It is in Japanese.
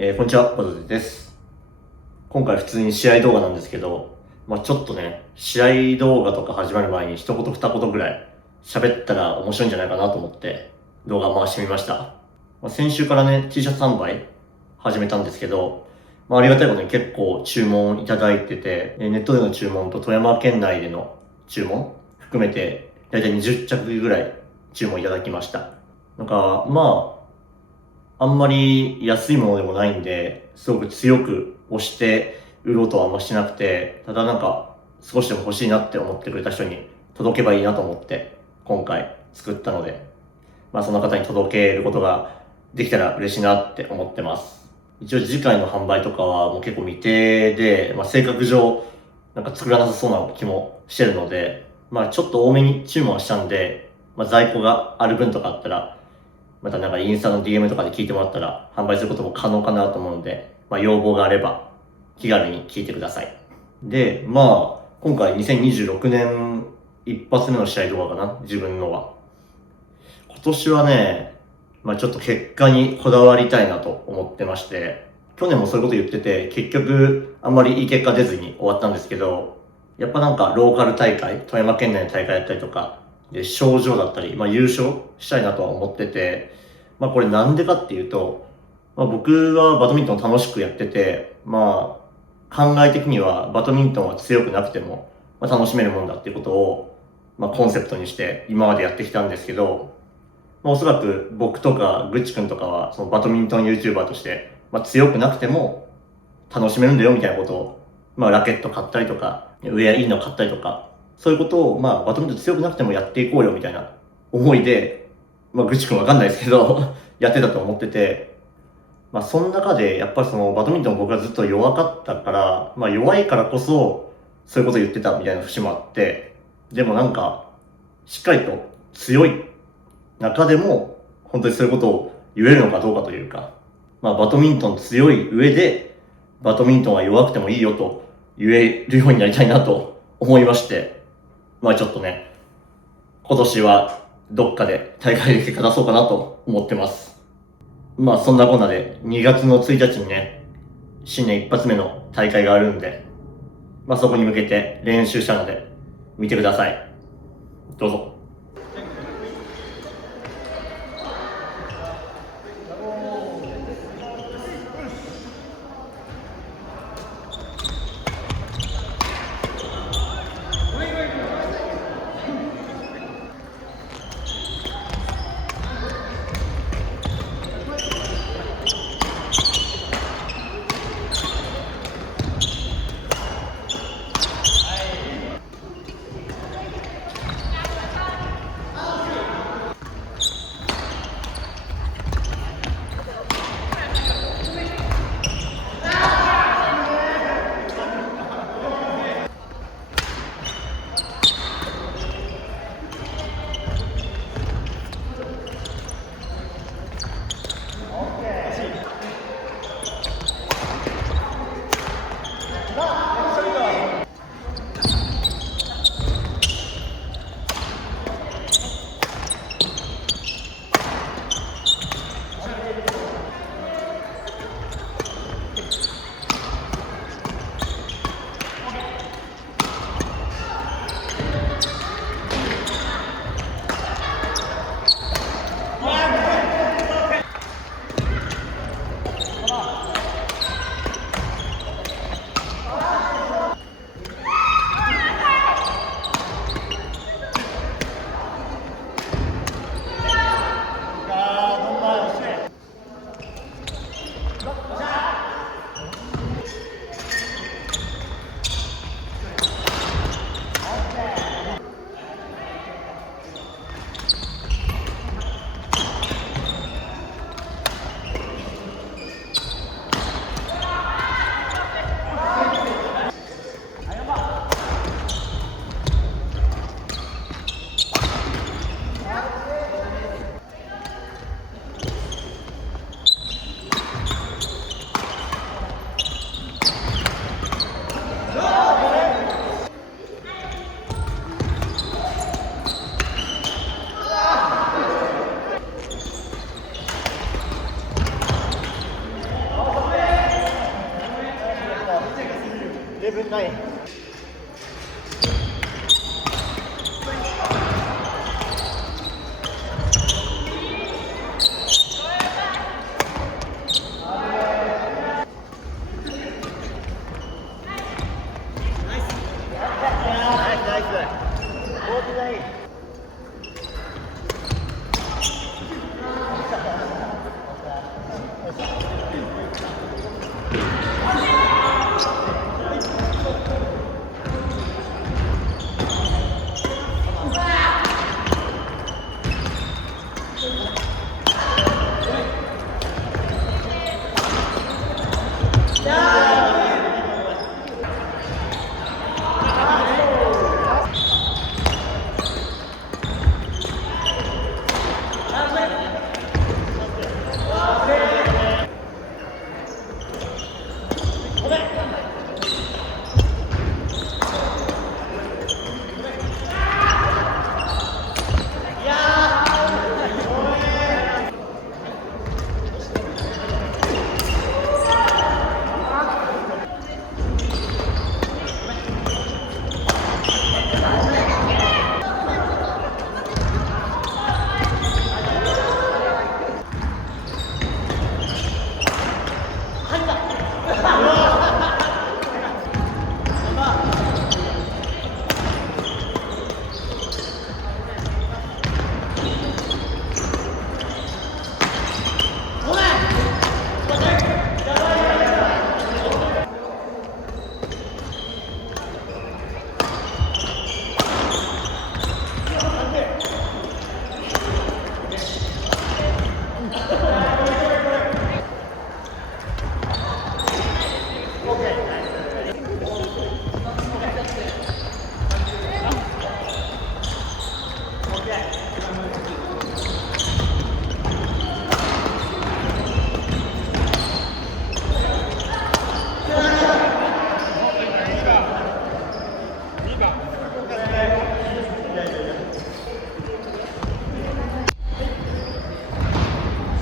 こんにちは、ポテトです。今回普通に試合動画なんですけど、ちょっとね、試合動画とか始まる前に一言二言ぐらい喋ったら面白いんじゃないかなと思って動画回してみました。先週からね、T シャツ販売始めたんですけど、ありがたいことに結構注文いただいてて、ネットでの注文と富山県内での注文含めてだいたい20着ぐらい注文いただきました。あんまり安いものでもないんで、すごく強く押して売ろうとはあんましなくて、ただ少しでも欲しいなって思ってくれた人に届けばいいなと思って今回作ったので、その方に届けることができたら嬉しいなって思ってます。一応次回の販売とかはもう結構未定で、性格上作らなさそうな気もしてるので、ちょっと多めに注文はしたんで、在庫がある分とかあったらまたインスタの DM とかで聞いてもらったら販売することも可能かなと思うので、要望があれば気軽に聞いてください。で、今回2026年一発目の試合動画かな、自分のは。今年はね、ちょっと結果にこだわりたいなと思ってまして、去年もそういうこと言ってて、結局あんまりいい結果出ずに終わったんですけど、やっぱローカル大会、富山県内の大会やったりとか、で、賞状だったり、優勝したいなとは思ってて、これなんでかっていうと、僕はバドミントン楽しくやってて、考え的にはバドミントンは強くなくても、楽しめるもんだっていうことを、コンセプトにして今までやってきたんですけど、おそらく僕とかぐっちくんとかはそのバドミントン YouTuber として、強くなくても楽しめるんだよみたいなことを、ラケット買ったりとか、ウェアいいの買ったりとか、そういうことを、バドミントン強くなくてもやっていこうよみたいな思いで、ぐっちくんわかんないですけどやってたと思ってて、その中でやっぱりそのバドミントン僕はずっと弱かったから、弱いからこそそういうこと言ってたみたいな節もあって、でもしっかりと強い中でも本当にそういうことを言えるのかどうかというか、バドミントン強い上でバドミントンは弱くてもいいよと言えるようになりたいなと思いまして、ちょっとね、今年はどっかで大会で結果出そうかなと思ってます。そんなこんなで2月の1日にね、新年一発目の大会があるんで、そこに向けて練習したので見てください。どうぞ。11ナイン。